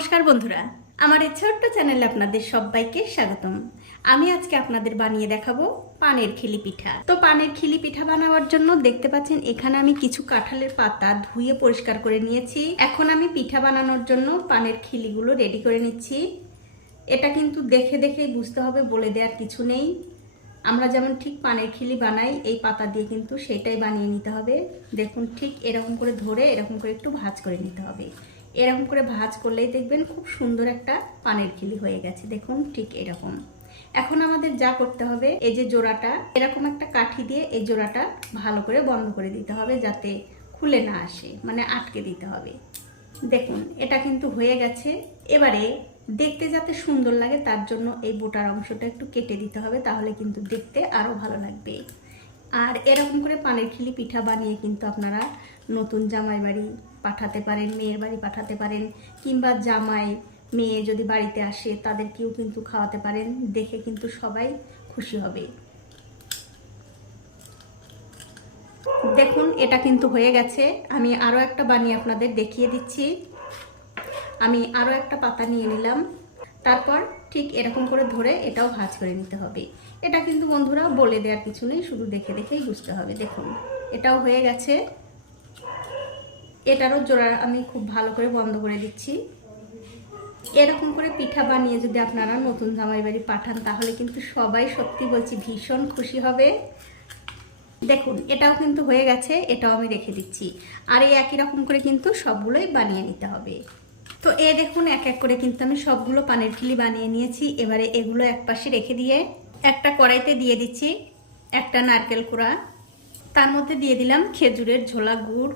নমস্কার বন্ধুরা, আমার এই ছোট্ট চ্যানেলে আপনাদের সবাইকে স্বাগতম। আমি আজকে আপনাদের বানিয়ে দেখাবো পানের খিলি পিঠা। তো পানের খিলি পিঠা বানাবার জন্য দেখতে পাচ্ছেন, এখানে আমি কিছু কাঁঠালের পাতা ধুয়ে পরিষ্কার করে নিয়েছি। এখন আমি পিঠা বানানোর জন্য পানের খিলিগুলো রেডি করে নিচ্ছি। এটা কিন্তু দেখে দেখেই বুঝতে হবে, বলে দেওয়ার কিছু নেই। আমরা যেমন ঠিক পানের খিলি বানাই, এই পাতা দিয়ে কিন্তু সেটাই বানিয়ে নিতে হবে। দেখুন ঠিক এরকম করে ধরে এরকম করে একটু ভাজ করে নিতে হবে। এরকম করে ভাজ করলেই দেখবেন খুব সুন্দর একটা পানের খিলি হয়ে গেছে। দেখুন ঠিক এরকম। এখন আমাদের যা করতে হবে, এই যে জোড়াটা, এরকম একটা কাঠি দিয়ে এই জোড়াটা ভালো করে বন্ধ করে দিতে হবে যাতে খুলে না আসে মানে আটকে দিতে হবে। দেখুন, এটা কিন্তু হয়ে গেছে। এবারে দেখতে যাতে সুন্দর লাগে তার জন্য এই বোটার অংশটা একটু কেটে দিতে হবে, তাহলে কিন্তু দেখতে আরও ভালো লাগবে। আর এরকম করে পানের খিলি পিঠা বানিয়ে কিন্তু আপনারা নতুন জামাই বাড়ি পাঠাতে পারেন, মেয়ের বাড়ি পাঠাতে পারেন, কিংবা জামাই, মেয়ে যদি বাড়িতে আসে তাদেরকেও কিন্তু খাওয়াতে পারেন, দেখে কিন্তু সবাই খুশি হবে। দেখুন, এটা কিন্তু হয়ে গেছে। আমি আরও একটা বানিয়ে আপনাদের দেখিয়ে দিচ্ছি। আমি আরও একটা পাতা নিয়ে নিলাম। তারপর ঠিক এরকম করে ধরে এটাও ভাজ করে নিতে হবে। এটা কিন্তু বন্ধুরা বলে দেওয়ার কিছু নেই, শুধু দেখে দেখেই বুঝতে হবে। দেখুন, এটাও হয়ে গেছে। এটারও জোড়া আমি খুব ভালো করে বন্ধ করে দিচ্ছি। এরকম করে পিঠা বানিয়ে যদি আপনারা নতুন জামাই বাড়ি পাঠান, তাহলে কিন্তু সবাই সত্যি বলছি ভীষণ খুশি হবে। দেখুন, এটাও কিন্তু হয়ে গেছে, এটাও আমি রেখে দিচ্ছি। আর এই একই রকম করে কিন্তু সবগুলোই বানিয়ে নিতে হবে। তো এ দেখুন, এক এক করে কিন্তু আমি সবগুলো পানের খিলি বানিয়ে নিয়েছি। এবারে এগুলো এক পাশে রেখে দিয়ে একটা কড়াইতে দিয়ে দিচ্ছি, একটা নারকেল কোড়া। তার মধ্যে দিয়ে দিলাম খেজুরের ঝোলা গুড়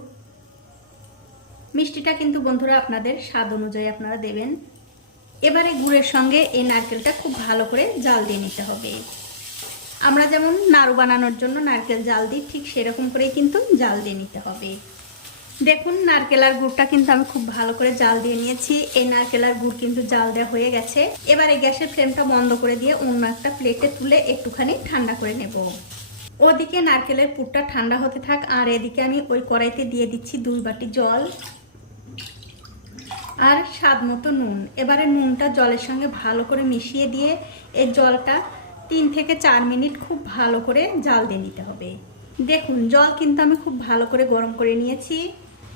মিষ্টিটা কিন্তু বন্ধুরা আপনাদের স্বাদ অনুযায়ী আপনারা দেবেন। এবারে গুড়ের সঙ্গে এই নারকেলটা খুব ভালো করে জাল দিয়ে নিতে হবে। আমরা যেমন নাড়ু বানানোর জন্য নারকেল জাল দিই, ঠিক সেরকম করেই কিন্তু জাল দিয়ে নিতে হবে। দেখুন, নারকেল আর গুড়টা কিন্তু আমি খুব ভালো করে জাল দিয়ে নিয়েছি। এই নারকেল আর গুড় কিন্তু জাল দেওয়া হয়ে গেছে। এবারে গ্যাসের ফ্লেমটা বন্ধ করে দিয়ে অন্য একটা প্লেটে তুলে একটুখানি ঠান্ডা করে নেব। ওদিকে নারকেলের পুরটা ঠান্ডা হতে থাক, আর এদিকে আমি ওই কড়াইতে দিয়ে দিচ্ছি দুই বাটি জল। আর স্বাদ মতো নুন। এবারে নুনটা জলের সঙ্গে ভালো করে মিশিয়ে দিয়ে এই জলটা তিন থেকে চার মিনিট খুব ভালো করে জাল দিয়ে নিতে হবে। দেখুন, জল কিন্তু আমি খুব ভালো করে গরম করে নিয়েছি।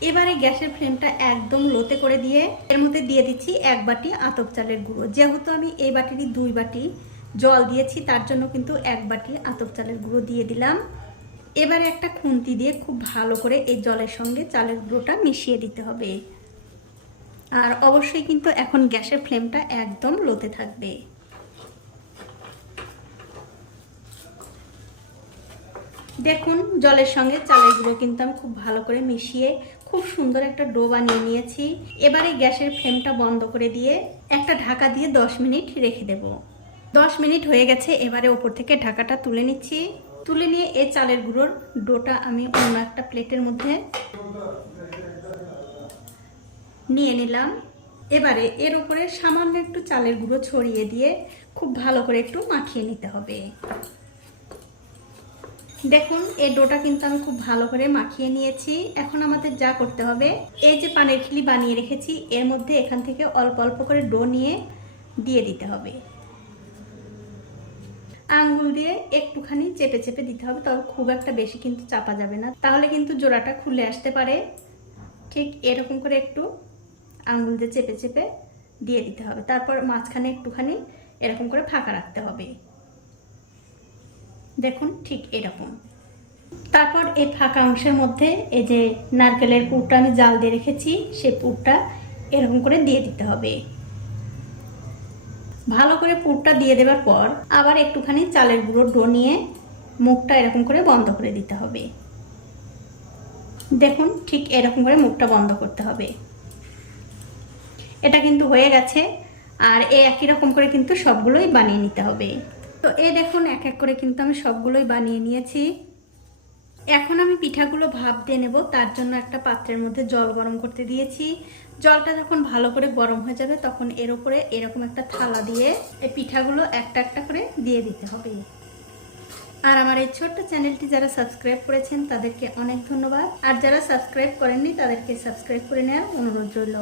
এবারে গ্যাসের ফ্লেমটা একদম লোতে করে দিয়ে এর মধ্যে দিয়ে দিচ্ছি এক বাটি আতপ চালের গুঁড়ো। যেহেতু আমি এই বাটিরই দুই বাটি জল দিয়েছি, তার জন্য কিন্তু এক বাটি আতপ চালের গুঁড়ো দিয়ে দিলাম। এবারে একটা খুন্তি দিয়ে খুব ভালো করে এই জলের সঙ্গে চালের গুঁড়োটা মিশিয়ে দিতে হবে। আর অবশ্যই কিন্তু এখন গ্যাসের ফ্লেমটা একদম লোতে থাকবে। দেখুন, জলের সঙ্গে চালের গুঁড়ো কিন্তু আমি খুব ভালো করে মিশিয়ে খুব সুন্দর একটা ডো বানিয়ে নিয়েছি। এবারে গ্যাসের ফ্লেমটা বন্ধ করে দিয়ে একটা ঢাকা দিয়ে 10 মিনিট রেখে দেব। 10 মিনিট হয়ে গেছে, এবারে ওপর থেকে ঢাকাটা তুলে নিচ্ছি। তুলে নিয়ে এই চালের গুঁড়োর ডোটা আমি অন্য একটা প্লেটের মধ্যে নিয়ে নিলাম। এবারে এর উপরে সামান্য একটু চালের গুঁড়ো ছড়িয়ে দিয়ে খুব ভালো করে একটু মাখিয়ে নিতে হবে। দেখুন, এই ডোটা কিন্তু আমি খুব ভালো করে মাখিয়ে নিয়েছি। এখন আমাদের যা করতে হবে, এই যে পানের খিলি বানিয়ে রেখেছি, এর মধ্যে এখান থেকে অল্প অল্প করে ডো নিয়ে দিয়ে দিতে হবে। আঙ্গুল দিয়ে একটুখানি চেপে চেপে দিতে হবে, তবে খুব একটা বেশি কিন্তু চাপা যাবে না। তাহলে কিন্তু জোড়াটা খুলে আসতে পারে। ঠিক এরকম করে একটু আঙ্গুল দিয়ে চেপে চেপে দিয়ে দিতে হবে। তারপর মাঝখানে একটুখানি এরকম করে ফাঁকা রাখতে হবে। দেখুন ঠিক এরকম। তারপর এই ফাঁকা অংশের মধ্যে এই যে নারকেলের পুরটা আমি জাল দিয়ে রেখেছি, সেই পুরটা এরকম করে দিয়ে দিতে হবে। ভালো করে পুরটা দিয়ে দেওয়ার পর আবার একটুখানি চালের গুঁড়ো ডো নিয়ে মুখটা এরকম করে বন্ধ করে দিতে হবে। দেখুন ঠিক এরকম করে মুখটা বন্ধ করতে হবে। এটা কিন্তু হয়ে গেছে। আর এই একই রকম করে কিন্তু সবগুলোই বানিয়ে নিতে হবে। তো এ দেখুন, এক এক করে কিন্তু আমি সবগুলোই বানিয়ে নিয়েছি। এখন আমি পিঠাগুলো ভাপ দিয়ে নেব, তার জন্য একটা পাত্রের মধ্যে জল গরম করতে দিয়েছি। জলটা যখন ভালো করে গরম হয়ে যাবে, তখন এর উপরে এরকম একটা থালা দিয়ে এই পিঠাগুলো একটা একটা করে দিয়ে দিতে হবে। আর আমার এই ছোট্ট চ্যানেলটি যারা সাবস্ক্রাইব করেছেন, তাদেরকে অনেক ধন্যবাদ। আর যারা সাবস্ক্রাইব করেননি, তাদেরকে সাবস্ক্রাইব করে নেওয়ার অনুরোধ রইল।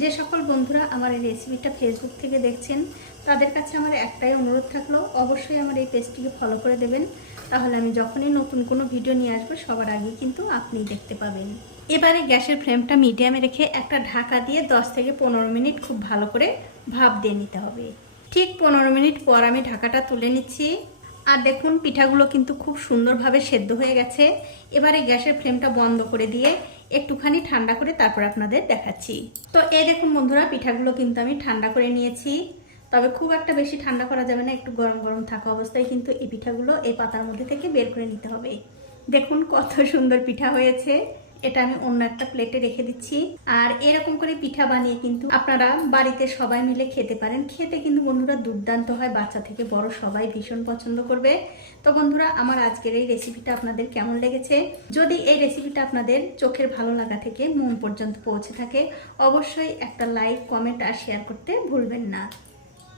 যে সকল বন্ধুরা আমার এই রেসিপিটা ফেসবুক থেকে দেখছেন, তাদের কাছে আমার একটাই অনুরোধ থাকল, অবশ্যই আমার এই পেজটিকে ফলো করে দেবেন। তাহলে আমি যখনই নতুন কোনো ভিডিও নিয়ে আসব, সবার আগে কিন্তু আপনি দেখতে পাবেন। এবারে গ্যাসের ফ্লেমটা মিডিয়ামে রেখে একটা ঢাকা দিয়ে 10 থেকে পনেরো মিনিট খুব ভালো করে ভাপ দিয়ে নিতে হবে। ঠিক পনেরো মিনিট পর আমি ঢাকাটা তুলে নিচ্ছি। আর দেখুন, পিঠাগুলো কিন্তু খুব সুন্দরভাবে সেদ্ধ হয়ে গেছে। এবারে গ্যাসের ফ্লেমটা বন্ধ করে দিয়ে একটুখানি ঠান্ডা করে তারপর আপনাদের দেখাচ্ছি। তো এই দেখুন বন্ধুরা, পিঠাগুলো কিন্তু আমি ঠান্ডা করে নিয়েছি। তবে খুব একটা বেশি ঠান্ডা করা যাবে না, একটু গরম গরম থাকা অবস্থায় কিন্তু এই পিঠাগুলো এই পাতার মধ্যে থেকে বের করে নিতে হবে। দেখুন কত সুন্দর পিঠা হয়েছে। এটা আমি অন্য একটা প্লেটে রেখে দিচ্ছি। আর এরকম করে পিঠা বানিয়ে কিন্তু আপনারা বাড়িতে সবাই মিলে খেতে পারেন। খেতে কিন্তু বন্ধুরা দুর্দান্ত হয়, বাচ্চা থেকে বড় সবাই ভীষণ পছন্দ করবে। তো বন্ধুরা, আমার আজকের এই রেসিপিটা আপনাদের কেমন লেগেছে? যদি এই রেসিপিটা আপনাদের চোখের ভালো লাগা থেকে মন পর্যন্ত পৌঁছে থাকে, অবশ্যই একটা লাইক কমেন্ট আর শেয়ার করতে ভুলবেন না।